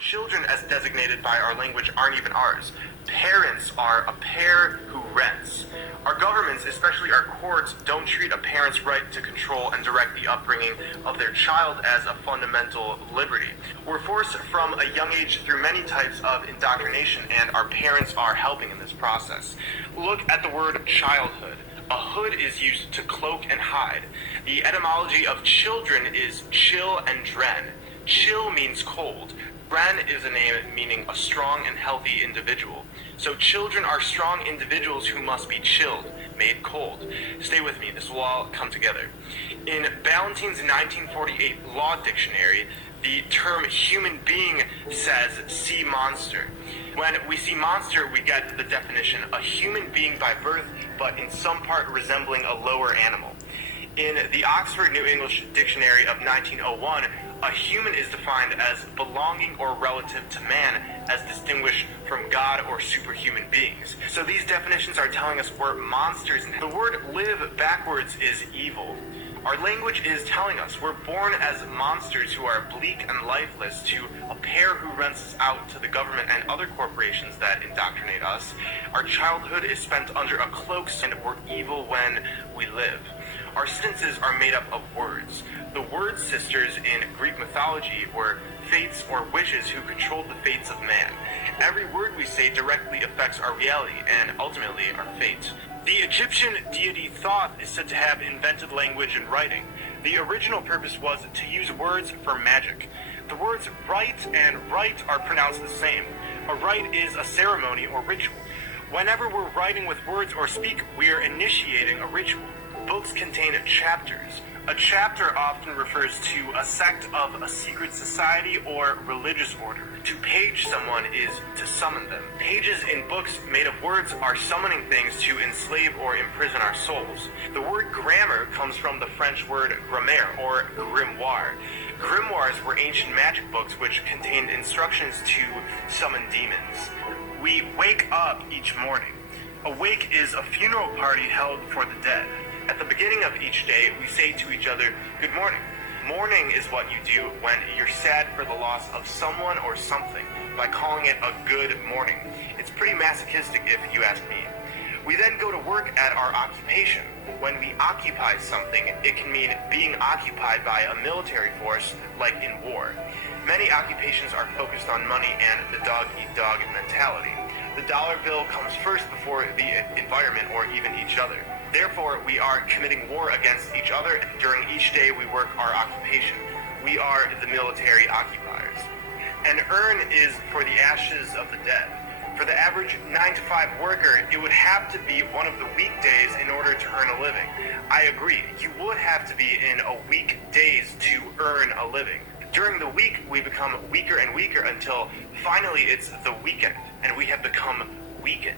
Children, as designated by our language, aren't even ours. Parents are a pair who rents. Our governments, especially our courts, don't treat a parent's right to control and direct the upbringing of their child as a fundamental liberty. We're forced from a young age through many types of indoctrination, and our parents are helping in this process. Look at the word childhood. A hood is used to cloak and hide. The etymology of children is chill and dren. Chill means cold. Dren is a name meaning a strong and healthy individual. So children are strong individuals who must be chilled, made cold. Stay with me, this will all come together. In Ballantyne's 1948 Law Dictionary, the term human being says sea monster. When we see monster, we get the definition, a human being by birth, but in some part resembling a lower animal. In the Oxford New English Dictionary of 1901, a human is defined as belonging or relative to man, as distinguished from God or superhuman beings. So these definitions are telling us we're monsters. The word live backwards is evil. Our language is telling us we're born as monsters who are bleak and lifeless to a pair who rents us out to the government and other corporations that indoctrinate us. Our childhood is spent under a cloak and we're evil when we live. Our sentences are made up of words. The word sisters in Greek mythology were fates or witches who controlled the fates of man. Every word we say directly affects our reality and ultimately our fate. The Egyptian deity Thoth is said to have invented language and writing. The original purpose was to use words for magic. The words write and write are pronounced the same. A rite is a ceremony or ritual. Whenever we're writing with words or speak, we're initiating a ritual. Books contain chapters. A chapter often refers to a sect of a secret society or religious order. To page someone is to summon them. Pages in books made of words are summoning things to enslave or imprison our souls. The word grammar comes from the French word grammaire or grimoire. Grimoires were ancient magic books which contained instructions to summon demons. We wake up each morning. A wake is a funeral party held for the dead. At the beginning of each day, we say to each other, "Good morning." Mourning is what you do when you're sad for the loss of someone or something, by calling it a good morning. It's pretty masochistic if you ask me. We then go to work at our occupation. When we occupy something, it can mean being occupied by a military force, like in war. Many occupations are focused on money and the dog-eat-dog mentality. The dollar bill comes first before the environment or even each other. Therefore, we are committing war against each other, and during each day we work our occupation. We are the military occupiers. An urn is for the ashes of the dead. For the average 9-to-5 worker, it would have to be one of the weekdays in order to earn a living. I agree, you would have to be in a weekdays to earn a living. During the week, we become weaker and weaker until finally it's the weekend, and we have become weakened.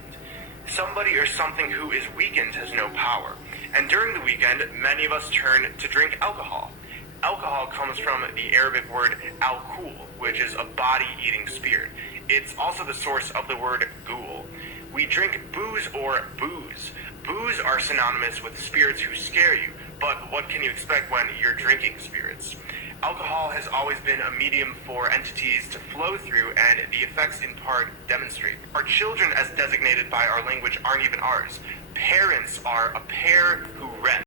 Somebody or something who is weakened has no power. And during the weekend, many of us turn to drink alcohol. Alcohol comes from the Arabic word al-kul, which is a body-eating spirit. It's also the source of the word ghoul. We drink booze or booze. Booze are synonymous with spirits who scare you, but what can you expect when you're drinking spirits? Alcohol has always been a medium for entities to flow through, and the effects in part demonstrate. Our children, as designated by our language, aren't even ours. Parents are a pair who rent.